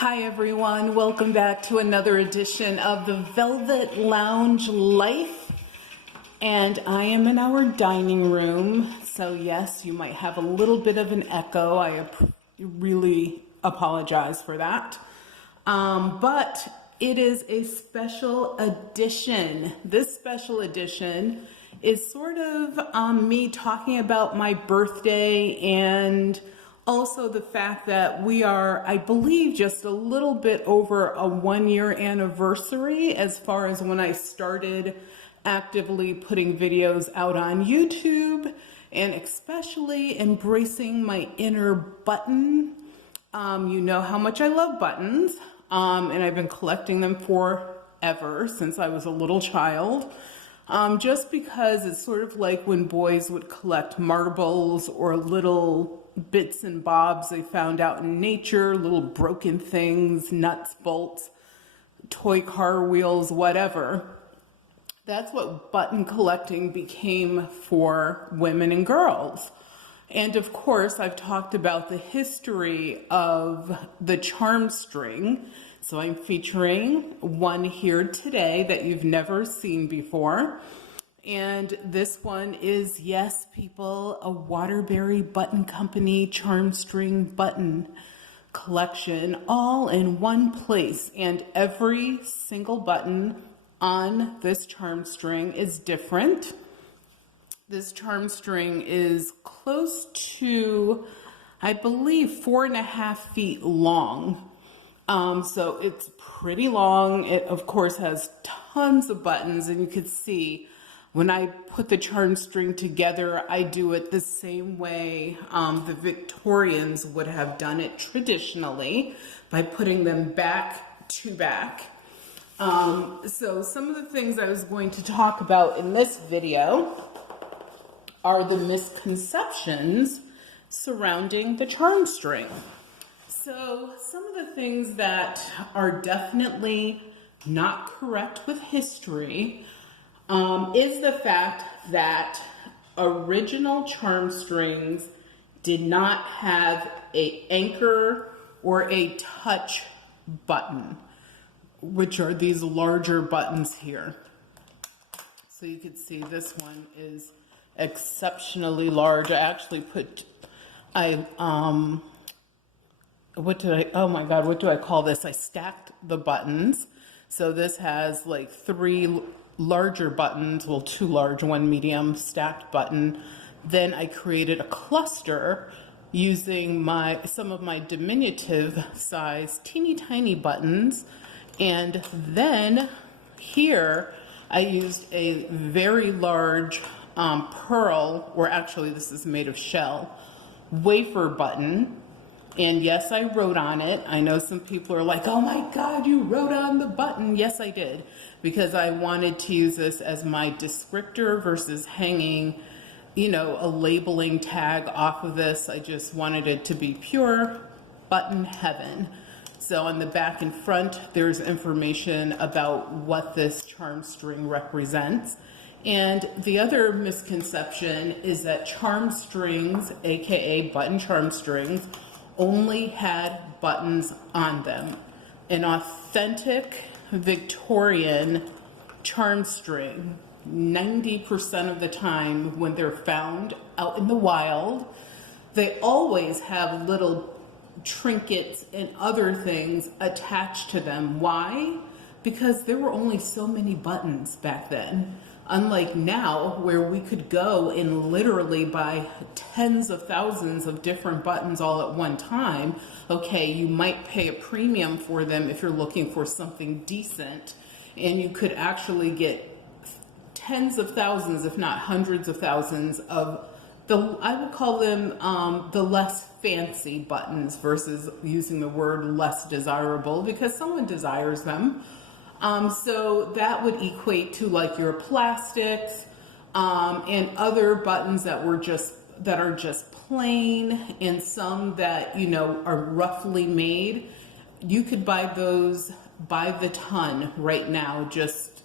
Hi everyone, welcome back to another edition of the Velvet Lounge Life. And I am in our dining room, so yes, you might have a little bit of an echo. I really apologize for that. But it is a special edition. This special edition is sort of me talking about my birthday and also the fact that we are, I believe, just a little bit over a 1-year anniversary as far as when I started actively putting videos out on YouTube and especially embracing my inner button. You know how much I love buttons, and I've been collecting them forever, since I was a little child. Just because it's sort of like when boys would collect marbles or little bits and bobs they found out in nature, little broken things, nuts, bolts, toy car wheels, whatever. That's what button collecting became for women and girls. And of course, I've talked about the history of the Charmstring. So I'm featuring one here today that you've never seen before. And this one is, yes, people, a Waterbury Button Company Charmstring button collection, all in one place. And every single button on this Charmstring is different. This Charmstring is close to, I believe, 4.5 feet long. So it's pretty long. It, of course, has tons of buttons, and you can see when I put the Charmstring together, I do it the same way the Victorians would have done it traditionally, by putting them back to back. So some of the things I was going to talk about in this video are the misconceptions surrounding the Charmstring. So some of the things that are definitely not correct with history is the fact that original Charmstrings did not have an anchor or a touch button, which are these larger buttons here. So you can see this one is exceptionally large. I actually put, oh my God, what do I call this? I stacked the buttons. So this has like 3 larger buttons, well, 2 large, 1 medium stacked button. Then I created a cluster using some of my diminutive size teeny tiny buttons. And then here I used a very large pearl, or actually this is made of shell, wafer button. And yes, I wrote on it. I know some people are like, oh my God, you wrote on the button. Yes, I did, because I wanted to use this as my descriptor versus hanging, you know, a labeling tag off of this. I just wanted it to be pure button heaven. So on the back and front, there's information about what this Charmstring represents. And the other misconception is that Charmstrings, aka button Charmstrings, only had buttons on them. An authentic Victorian Charmstring, 90% of the time when they're found out in the wild, they always have little trinkets and other things attached to them. Why? Because there were only so many buttons back then. Unlike now, where we could go and literally buy tens of thousands of different buttons all at one time. Okay, you might pay a premium for them if you're looking for something decent, and you could actually get tens of thousands, if not hundreds of thousands of I would call them the less fancy buttons, versus using the word less desirable, because someone desires them. So that would equate to like your plastics and other buttons that are just plain, and some that, you know, are roughly made. You could buy those by the ton right now. Just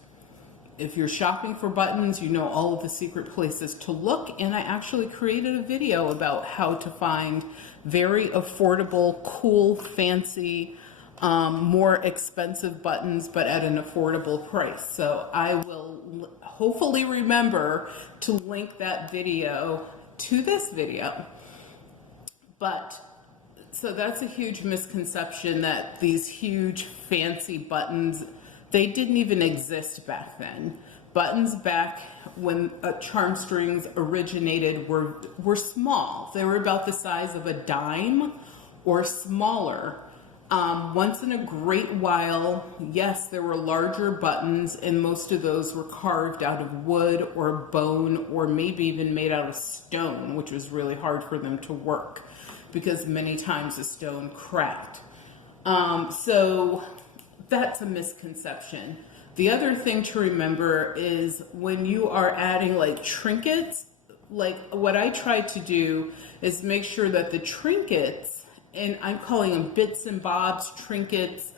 if you're shopping for buttons, you know all of the secret places to look. And I actually created a video about how to find very affordable, cool, fancy more expensive buttons, but at an affordable price. So I will hopefully remember to link that video to this video. But so that's a huge misconception, that these huge fancy buttons, they didn't even exist back then. Buttons back when Charmstrings originated were small. They were about the size of a dime or smaller. Once in a great while, yes, there were larger buttons, and most of those were carved out of wood or bone, or maybe even made out of stone, which was really hard for them to work because many times the stone cracked. So that's a misconception. The other thing to remember is when you are adding like trinkets, like what I try to do is make sure that the trinkets, and I'm calling them bits and bobs, trinkets,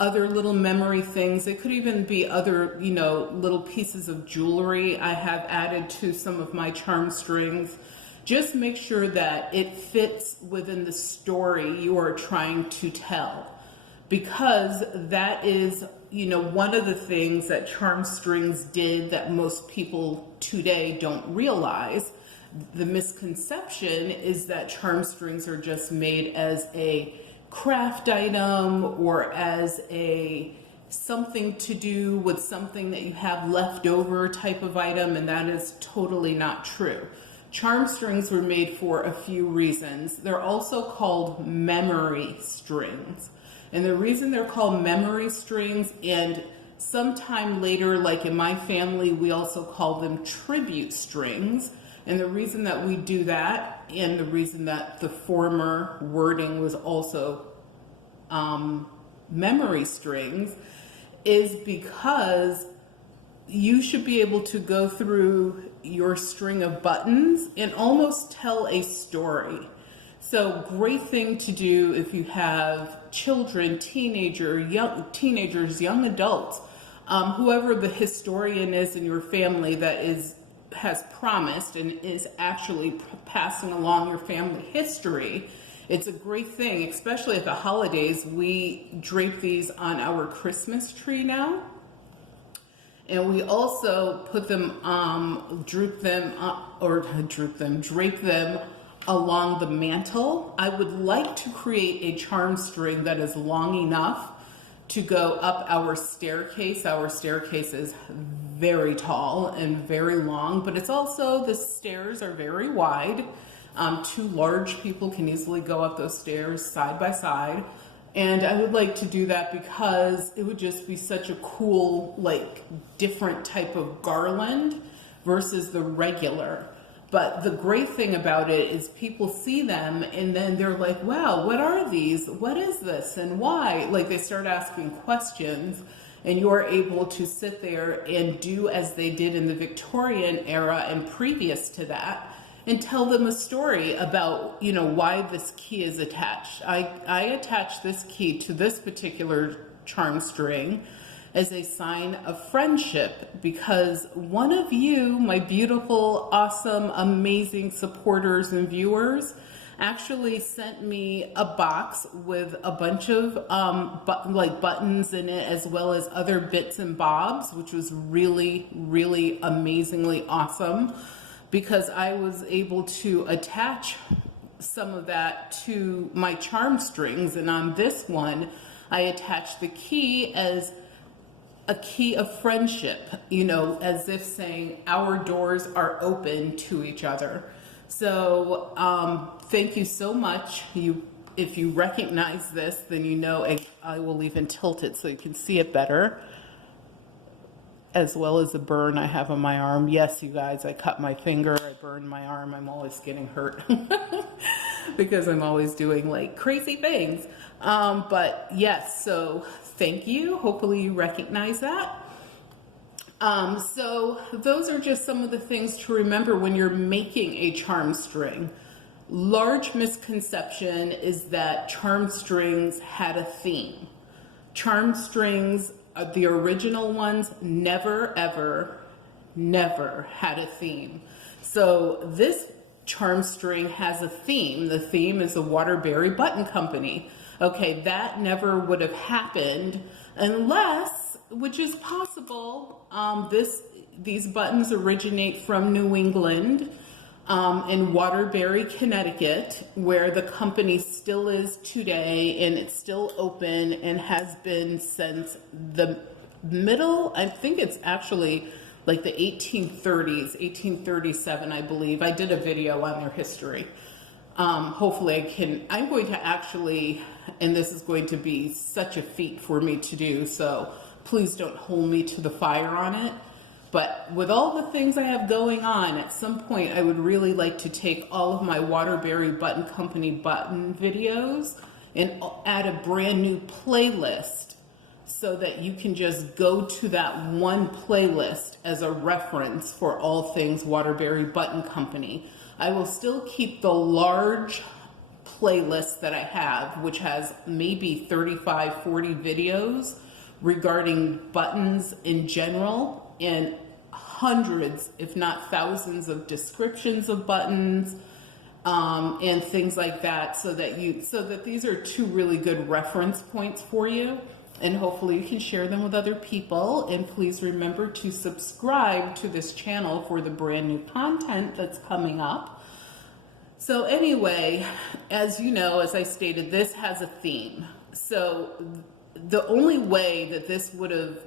other little memory things. It could even be other, little pieces of jewelry I have added to some of my charm strings. Just make sure that it fits within the story you are trying to tell, because that is, one of the things that charm strings did that most people today don't realize. The misconception is that charm strings are just made as a craft item or as something to do with something that you have left over type of item, and that is totally not true. Charm strings were made for a few reasons. They're also called memory strings. And the reason they're called memory strings, and sometime later, like in my family, we also call them tribute strings. And the reason that we do that, and the reason that the former wording was also memory strings, is because you should be able to go through your string of buttons and almost tell a story. So great thing to do if you have children, teenagers, young adults, whoever the historian is in your family that has promised and is actually passing along your family history. It's a great thing, especially at the holidays. We drape these on our Christmas tree now. And we also put them, drape them along the mantle. I would like to create a charm string that is long enough to go up our staircase. Our staircase is very tall and very long, but it's also, the stairs are very wide. Two large people can easily go up those stairs side by side. And I would like to do that because it would just be such a cool, different type of garland versus the regular. But the great thing about it is people see them and then they're like, wow, what are these? What is this? And why? They start asking questions, and you're able to sit there and do as they did in the Victorian era and previous to that, and tell them a story about, why this key is attached. I attach this key to this particular charm string as a sign of friendship, because one of you, my beautiful, awesome, amazing supporters and viewers, actually sent me a box with a bunch of buttons in it, as well as other bits and bobs, which was really, really amazingly awesome, because I was able to attach some of that to my charm strings. And on this one, I attached the key as a key of friendship, as if saying our doors are open to each other. So thank you so much. If you recognize this, then I will even tilt it so you can see it better, as well as the burn I have on my arm. Yes, you guys, I cut my finger, I burned my arm. I'm always getting hurt because I'm always doing crazy things. But yes, so thank you. Hopefully you recognize that. So those are just some of the things to remember when you're making a charm string. Large misconception is that charm strings had a theme. Charm strings, the original ones, never, ever, never had a theme. So this charm string has a theme. The theme is the Waterbury Button Company. Okay, that never would have happened unless, which is possible, these buttons originate from New England, in Waterbury, Connecticut, where the company still is today, and it's still open and has been since the middle, I think it's actually like the 1830s, 1837, I believe. I did a video on their history. Hopefully I'm going to actually, and this is going to be such a feat for me to do, so please don't hold me to the fire on it. But with all the things I have going on, at some point I would really like to take all of my Waterbury Button Company button videos and add a brand new playlist so that you can just go to that one playlist as a reference for all things Waterbury Button Company. I will still keep the large playlist that I have, which has maybe 35, 40 videos regarding buttons in general, and hundreds, if not thousands, of descriptions of buttons, and things like that, so that these are two really good reference points for you, and hopefully you can share them with other people. And please remember to subscribe to this channel for the brand new content that's coming up. So anyway, as you know, as I stated, this has a theme. So the only way that this would have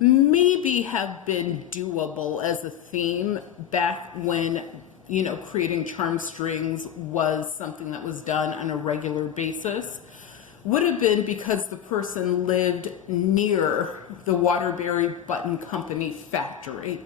maybe have been doable as a theme back when, you know, creating Charmstrings was something that was done on a regular basis, would have been because the person lived near the Waterbury Button Company factory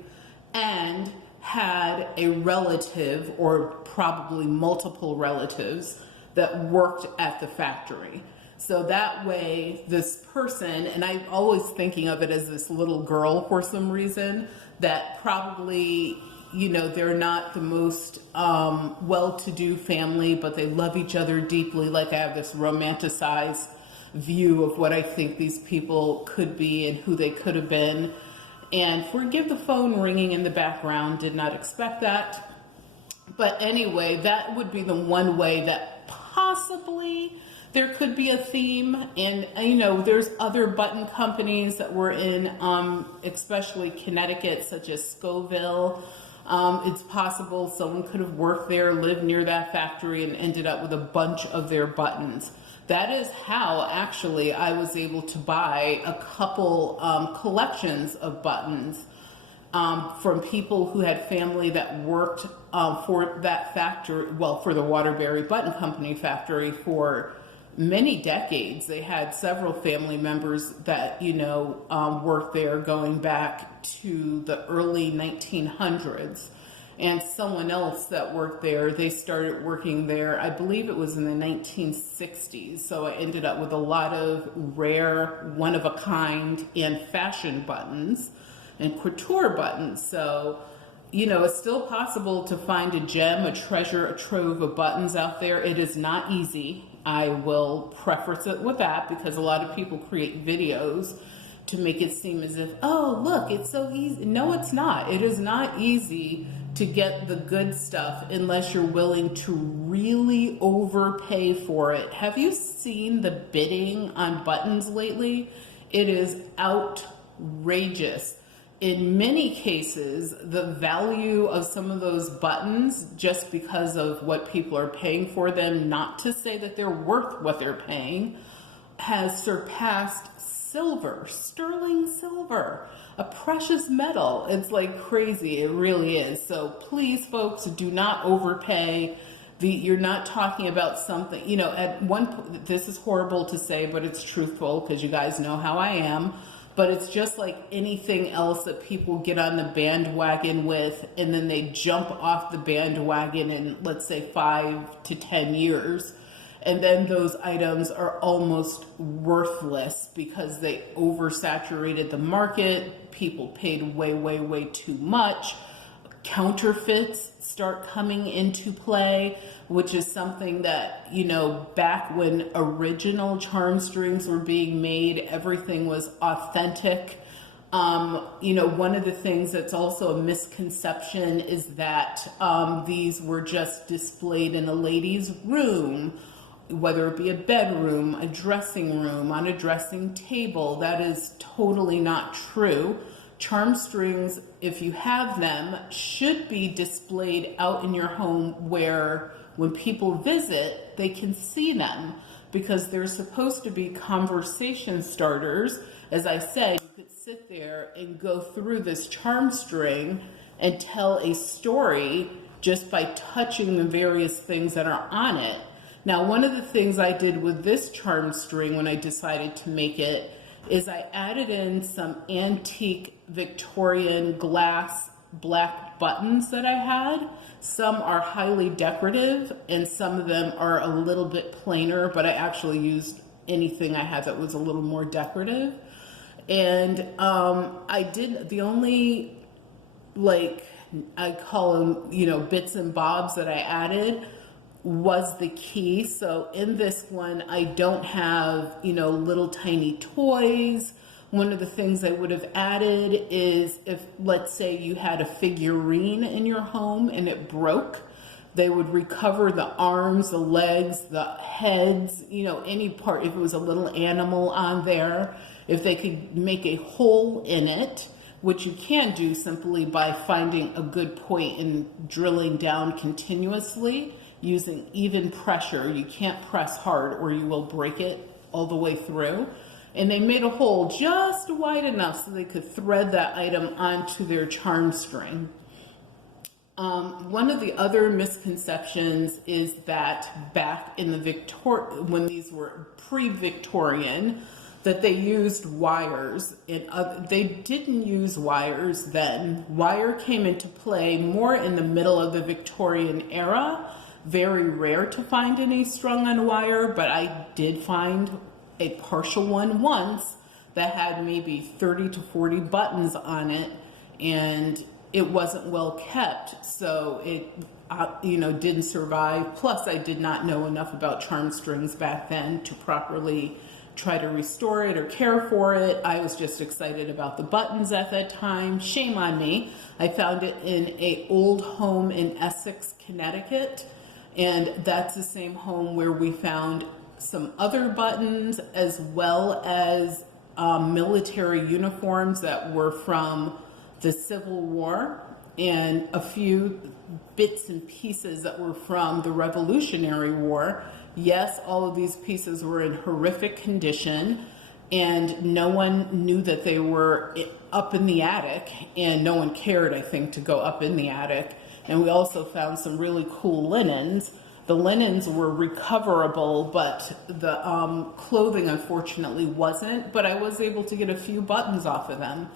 and had a relative, or probably multiple relatives, that worked at the factory. So that way, this person, and I'm always thinking of it as this little girl for some reason, that probably, you know, they're not the most well-to-do family, but they love each other deeply. Like, I have this romanticized view of what I think these people could be and who they could have been. And forgive the phone ringing in the background, did not expect that. But anyway, that would be the one way that possibly there could be a theme. And, you know, there's other button companies that were in, especially Connecticut, such as Scoville. It's possible someone could have worked there, lived near that factory, and ended up with a bunch of their buttons. That is how, actually, I was able to buy a couple collections of buttons from people who had family that worked for that factory, well, for the Waterbury Button Company factory for many decades. They had several family members that, you know, worked there going back to the early 1900s. And someone else that worked there, they started working there, I believe it was in the 1960s. So I ended up with a lot of rare, one-of-a-kind, and fashion buttons and couture buttons. So, you know, it's still possible to find a gem, a treasure, a trove of buttons out there. It is not easy. I will preface it with that, because a lot of people create videos to make it seem as if, oh, look, it's so easy. No, it's not. It is not easy to get the good stuff unless you're willing to really overpay for it. Have you seen the bidding on buttons lately? It is outrageous. In many cases, the value of some of those buttons, just because of what people are paying for them, not to say that they're worth what they're paying, has surpassed silver, sterling silver, a precious metal. It's like crazy. It really is. So please, folks, do not overpay. You're not talking about something, you know, at one point, this is horrible to say, but it's truthful, because you guys know how I am. But it's just like anything else that people get on the bandwagon with, and then they jump off the bandwagon in, let's say, 5 to 10 years. And then those items are almost worthless because they oversaturated the market. People paid way, way, way too much. Counterfeits start coming into play, which is something that, you know, back when original Charmstrings were being made, everything was authentic. You know, one of the things that's also a misconception is that these were just displayed in a lady's room, whether it be a bedroom, a dressing room, on a dressing table. That is totally not true. Charm strings, if you have them, should be displayed out in your home where when people visit, they can see them, because they're supposed to be conversation starters. As I said, you could sit there and go through this charm string and tell a story just by touching the various things that are on it. Now, one of the things I did with this charm string when I decided to make it is I added in some antique Victorian glass black buttons that I had. Some are highly decorative and some of them are a little bit plainer, but I actually used anything I had that was a little more decorative. And I did the only, like, I call them, you know, bits and bobs that I added was the key. So in this one, I don't have, you know, little tiny toys. One of the things I would have added is if, let's say you had a figurine in your home and it broke, they would recover the arms, the legs, the heads, you know, any part. If it was a little animal on there, if they could make a hole in it, which you can do simply by finding a good point and drilling down continuously using even pressure. You can't press hard or you will break it all the way through. And they made a hole just wide enough so they could thread that item onto their charm string. One of the other misconceptions is that back in the when these were pre-Victorian, that they used wires. They didn't use wires then. Wire came into play more in the middle of the Victorian era. Very rare to find any strung on wire, but I did find a partial one once that had maybe 30 to 40 buttons on it, and it wasn't well kept, so it you know, didn't survive. Plus, I did not know enough about charm strings back then to properly try to restore it or care for it. I was just excited about the buttons at that time. Shame on me. I found it in an old home in Essex, Connecticut, and that's the same home where we found some other buttons as well as military uniforms that were from the Civil War and a few bits and pieces that were from the Revolutionary War. Yes, all of these pieces were in horrific condition and no one knew that they were up in the attic, and no one cared, I think, to go up in the attic. And we also found some really cool linens. The linens were recoverable, but the clothing unfortunately wasn't, but I was able to get a few buttons off of them.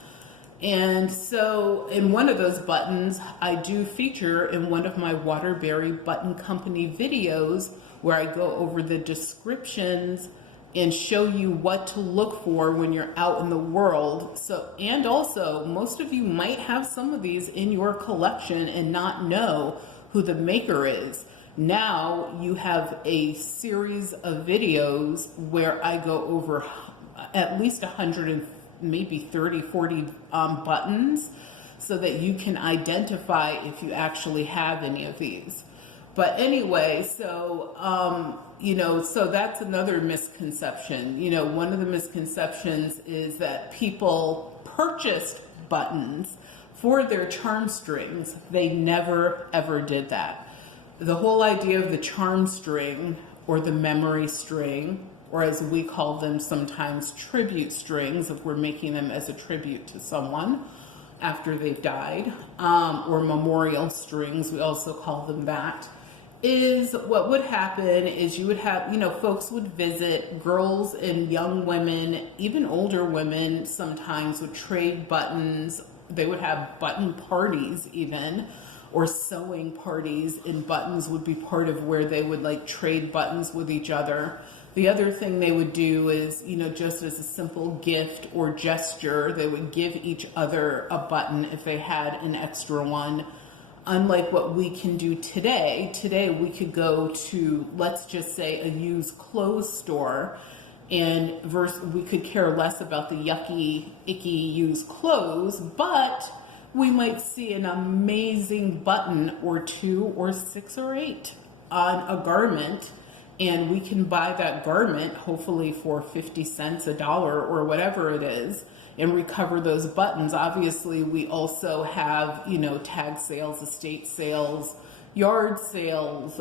And so in one of those buttons, I do feature in one of my Waterbury Button Company videos where I go over the descriptions and show you what to look for when you're out in the world. So, and also, most of you might have some of these in your collection and not know who the maker is. Now you have a series of videos where I go over at least 100 and maybe 30, 40 buttons so that you can identify if you actually have any of these. But anyway, so, you know, so that's another misconception. You know, one of the misconceptions is that people purchased buttons for their charm strings. They never, ever did that. The whole idea of the charm string or the memory string, or as we call them sometimes, tribute strings, if we're making them as a tribute to someone after they've died, or memorial strings, we also call them that, is what would happen is you would have, you know, folks would visit, girls and young women, even older women sometimes would trade buttons. They would have button parties even, or sewing parties, and buttons would be part of where they would like trade buttons with each other. The other thing they would do is, you know, just as a simple gift or gesture, they would give each other a button if they had an extra one. Unlike what we can do today. Today we could go to, let's just say, a used clothes store, and we could care less about the yucky, icky used clothes, but we might see an amazing button or two or 6 or 8 on a garment, and we can buy that garment hopefully for 50 cents, $1, or whatever it is, and recover those buttons. Obviously, we also have, you know, tag sales, estate sales, yard sales.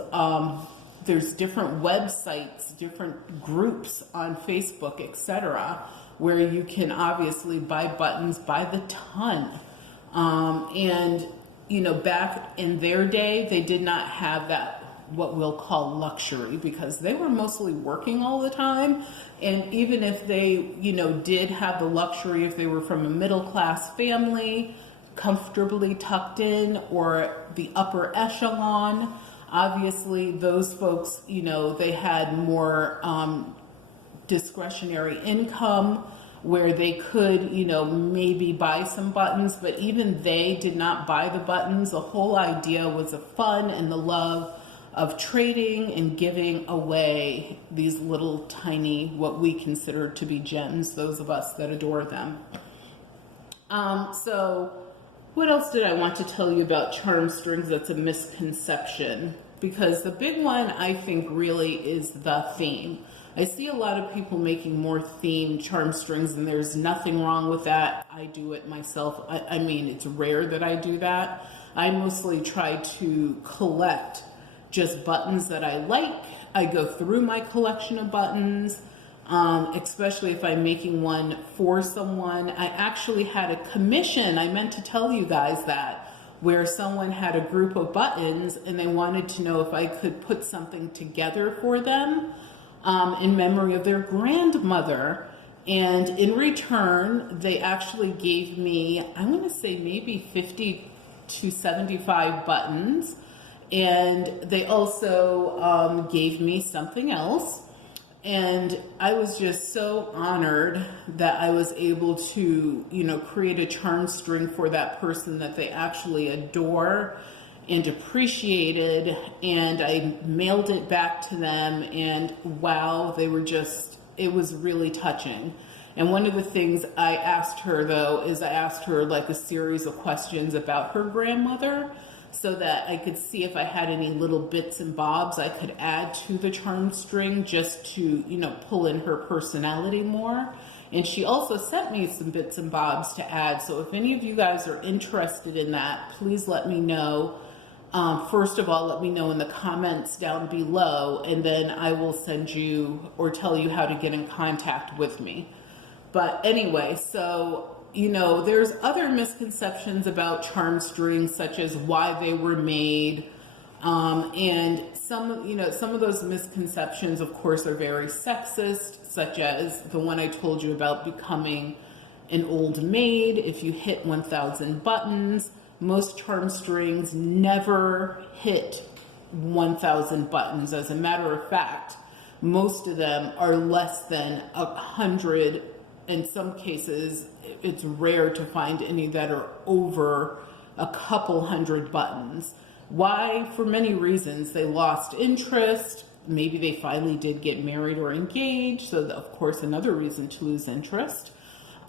There's different websites, different groups on Facebook, etc., where you can obviously buy buttons by the ton. And, you know, back in their day, they did not have that, what we'll call luxury, because they were mostly working all the time. And even if they, you know, did have the luxury, if they were from a middle class family, comfortably tucked in, or the upper echelon, obviously those folks, you know, they had more discretionary income where they could, you know, maybe buy some buttons, but even they did not buy the buttons. The whole idea was the fun and the love of trading and giving away these little tiny, what we consider to be gems, those of us that adore them. So what else did I want to tell you about Charmstrings that's a misconception? Because the big one, I think, really is the theme. I see a lot of people making more themed Charmstrings, and there's nothing wrong with that. I do it myself. I mean, it's rare that I do that. I mostly try to collect just buttons that I like. I go through my collection of buttons, especially if I'm making one for someone. I actually had a commission, I meant to tell you guys that, where someone had a group of buttons and they wanted to know if I could put something together for them in memory of their grandmother. And in return, they actually gave me, I want to say maybe 50 to 75 buttons. And they also gave me something else. And I was just so honored that I was able to, you know, create a charm string for that person that they actually adore and appreciated. And I mailed it back to them, and wow, they were just, it was really touching. And one of the things I asked her, though, is I asked her like a series of questions about her grandmother, so that I could see if I had any little bits and bobs I could add to the charm string, just to, you know, pull in her personality more. And she also sent me some bits and bobs to add. So if any of you guys are interested in that, please let me know. First of all, let me know in the comments down below, and then I will send you or tell you how to get in contact with me. But anyway, so, you know, there's other misconceptions about charm strings, such as why they were made. And some, you know, some of those misconceptions, of course, are very sexist, such as the one I told you about becoming an old maid if you hit 1,000 buttons. Most charm strings never hit 1,000 buttons. As a matter of fact, most of them are less than 100. In some cases, it's rare to find any that are over a couple hundred buttons. Why? For many reasons. They lost interest. Maybe they finally did get married or engaged. So, of course, another reason to lose interest.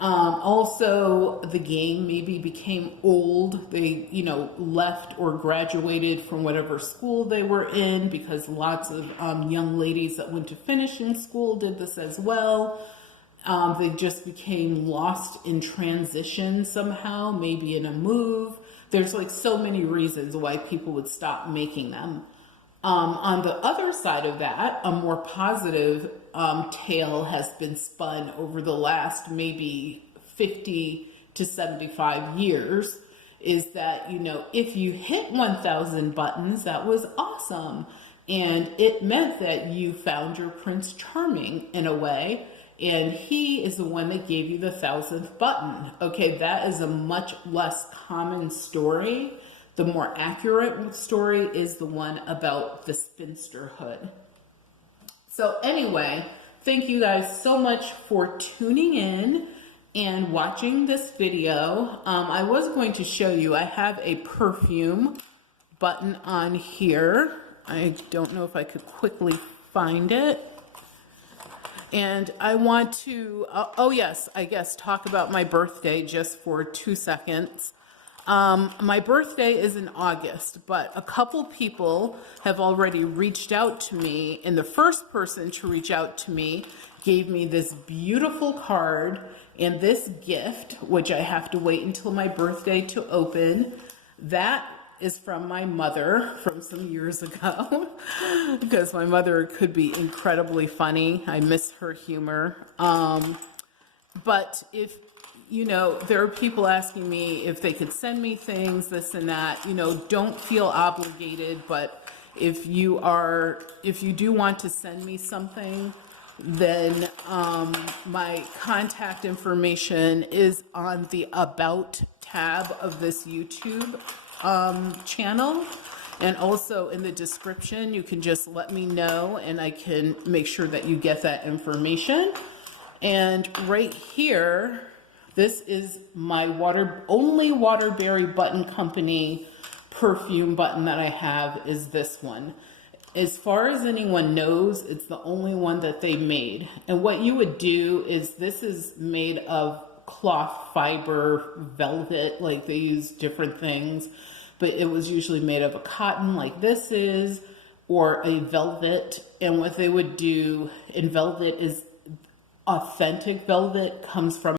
Also, the game maybe became old. They, you know, left or graduated from whatever school they were in, because lots of young ladies that went to finishing school did this as well. They just became lost in transition somehow, maybe in a move. There's like so many reasons why people would stop making them. On the other side of that, a more positive tale has been spun over the last maybe 50 to 75 years, is that, you know, if you hit 1,000 buttons, that was awesome. And it meant that you found your Prince Charming in a way. And he is the one that gave you the 1,000th button. Okay, that is a much less common story. The more accurate story is the one about the spinsterhood. So anyway, thank you guys so much for tuning in and watching this video. I was going to show you, I have a Perfume button on here. I don't know if I could quickly find it. And I want to, oh yes, I guess talk about my birthday just for 2 seconds. My birthday is in August, but a couple people have already reached out to me, and the first person to reach out to me gave me this beautiful card and this gift, which I have to wait until my birthday to open. That is from my mother from some years ago because my mother could be incredibly funny. I miss her humor. But if, there are people asking me if they could send me things, this and that, don't feel obligated. But if you do want to send me something, then my contact information is on the About tab of this YouTube channel. And also in the description, you can just let me know and I can make sure that you get that information. And right here, this is my only Waterbury Button Company perfume button that I have is this one. As far as anyone knows, it's the only one that they made. And what you would do is, this is made of cloth fiber, velvet, like they use different things, but it was usually made of a cotton like this is, or a velvet. And what they would do in velvet is authentic velvet comes from